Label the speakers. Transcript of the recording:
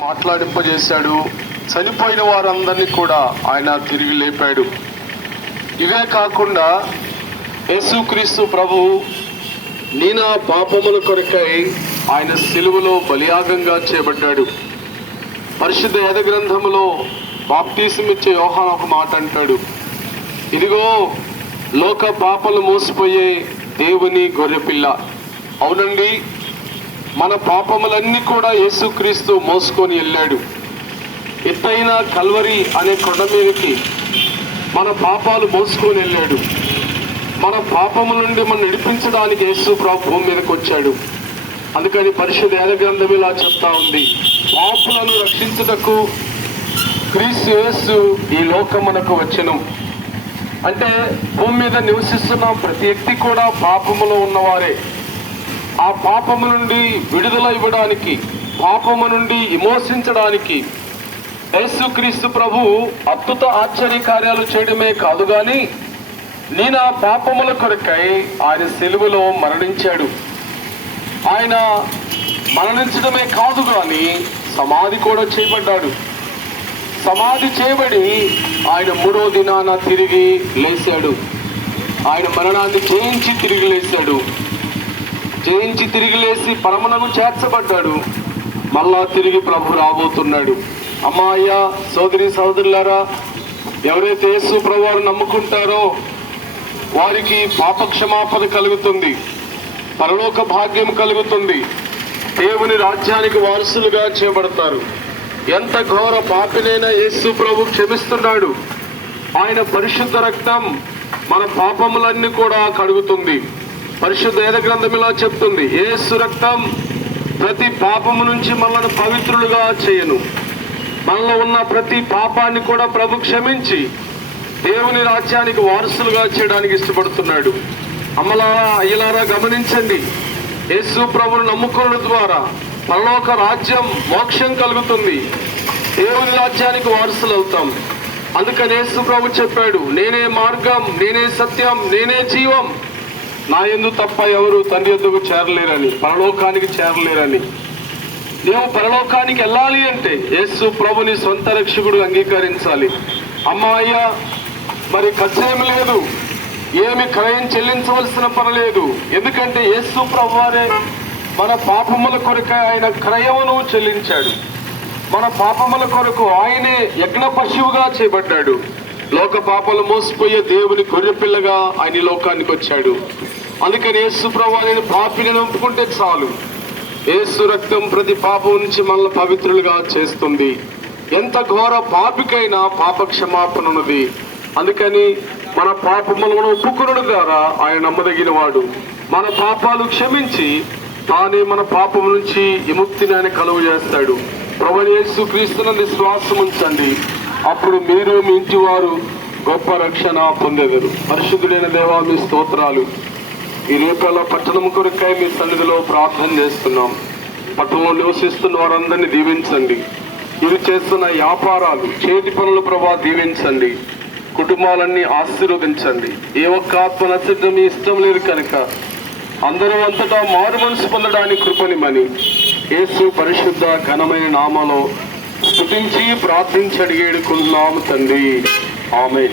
Speaker 1: మాట్లాడింపజేశాడు. చనిపోయిన వారందరినీ కూడా ఆయన తిరిగి లేపాడు. ఇవే కాకుండా యేసుక్రీస్తు ప్రభు నీనా పాపముల కొరకై ఆయన సిలువలో బలియాగంగా చేయబడ్డాడు. పరిశుద్ధ యద గ్రంథములో బాప్తీసమిచ్చే యోహాన్ ఒక మాట అంటాడు. ఇదిగో లోక పాపలు మోసిపోయే దేవుని గొర్రెపిల్ల. అవునండి? మన పాపములన్నీ కూడా యేసుక్రీస్తు మోసుకొని వెళ్ళాడు. ఎత్తైన కల్వరి అనే కొండ మీదకి మన పాపాలు మోసుకొని వెళ్ళాడు. మన పాపముల నుండి మనం నడిపించడానికి యేసు ప్రభు భూమి మీదకి వచ్చాడు. అందుకని పరిశుద్ధ ఏద గ్రంథం ఇలా చెప్తా ఉంది. పాపులను రక్షించుటకు క్రీస్తు యేసు ఈ లోకం మనకు వచ్చను. అంటే భూమి మీద నివసిస్తున్న ప్రతి వ్యక్తి కూడా పాపములో ఉన్నవారే. ఆ పాపము నుండి విడుదల ఇవ్వడానికి పాపము నుండి విమోచించడానికి యేసుక్రీస్తు ప్రభు అద్భుత ఆశ్చర్య కార్యాలు చేయడమే కాదు గాని నేను ఆ పాపముల కొరకై ఆయన సెలువులో మరణించాడు. ఆయన మరణించడమే కాదు గాని సమాధి కూడా చేయబడ్డాడు. సమాధి చేయబడి ఆయన మూడో దినాన తిరిగి లేచాడు ఆయన మరణాన్ని జయించి తిరిగి లేచాడు జయించి తిరిగి లేచి పరమనకు చేర్చబడ్డాడు. మళ్ళా తిరిగి ప్రభు రాబోతున్నాడు. అమ్మాయ సోదరి సోదరులారా ఎవరైతే యేసు ప్రభువారు నమ్ముకుంటారో వారికి పాపక్షమాపణ కలుగుతుంది. పరలోక భాగ్యం కలుగుతుంది. దేవుని రాజ్యానికి వారసులుగా చేయబడతారు. ఎంత ఘోర పాపినైనా యేసు ప్రభు క్షమిస్తున్నాడు. ఆయన పరిశుద్ధ రక్తం మన పాపములన్నీ కూడా కడుగుతుంది. పరిశుద్ధ ఏద గ్రంథం ఇలా చెప్తుంది ఏసు రక్తం ప్రతి పాపము నుంచి మనల్ని పవిత్రులుగా చేయను. మనలో ఉన్న ప్రతి పాపాన్ని కూడా ప్రభు క్షమించి దేవుని రాజ్యానికి వారసులుగా చేయడానికి ఇష్టపడుతున్నాడు. అమ్మలారా అయ్యలారా గమనించండి యేసు ప్రభును నమ్ముకోవడం ద్వారా పరలోక రాజ్యం మోక్షం కలుగుతుంది. దేవుని రాజ్యానికి వారసులు అవుతాం. అందుకని యేసు ప్రభు చెప్పాడు నేనే మార్గం నేనే సత్యం నేనే జీవం. నా ఎందు తప్ప ఎవరు తండ్రి ఎందుకు చేరలేరని పరలోకానికి చేరలేరని. నీవు పరలోకానికి వెళ్ళాలి అంటే యేసు ప్రభుని సొంత రక్షకుడు అంగీకరించాలి. అమ్మాయ్య మరి ఖర్చేం లేదు. ఏమి క్రయం చెల్లించవలసిన పని ఎందుకంటే యేసు ప్రభు వారే మన పాపముల కొరకు ఆయన క్రయమును చెల్లించాడు. మన పాపముల కొరకు ఆయనే యజ్ఞ పశువుగా చేయబడ్డాడు. లోక పాపాలు మోసిపోయే దేవుని గొర్రెపిల్లగా ఆయన ఈ లోకానికి వచ్చాడు. అందుకని యేసు ప్రభు పాపిని ఒప్పుకుంటే చాలు. యేసు రక్తం ప్రతి పాపం నుంచి మనల్ని పవిత్రులుగా చేస్తుంది. ఎంత ఘోర పాపికైనా పాప క్షమాపణ ఉన్నది అందుకని మన పాపములను ఒప్పుకునడం ద్వారా ఆయన నమ్మదగిన వాడు మన పాపాలు క్షమించి తానే మన పాపం నుంచి విముక్తిని ఆయన కలుగు చేస్తాడు ప్రభు యేసు క్రీస్తునందు శ్వాసం ఉంచండి అప్పుడు మీరు మీ ఇంటి వారు గొప్ప రక్షణ పొందేదరు. పరిశుద్ధుడైన దేవా మీ స్తోత్రాలు. ఈ రేపల పట్టణం కొరకై మీ సన్నిధిలో ప్రార్థన చేస్తున్నాం. పట్టణంలో నివసిస్తున్న వారందరినీ దీవించండి. ఇవి చేస్తున్న వ్యాపారాలు చేతి పనుల ప్రభా దీవించండి. కుటుంబాలన్నీ ఆశీర్వదించండి. ఏ ఒక్క ఆత్మ నచ్చడం మీ ఇష్టం లేదు కనుక అందరూ అంతటా మారు మనసు పొందడానికి కృపనిమని యేసు పరిశుద్ధ ఘనమైన నామలో స్థుతించి ప్రార్థించి అడిగేడుకున్నాము తండ్రి. ఆమె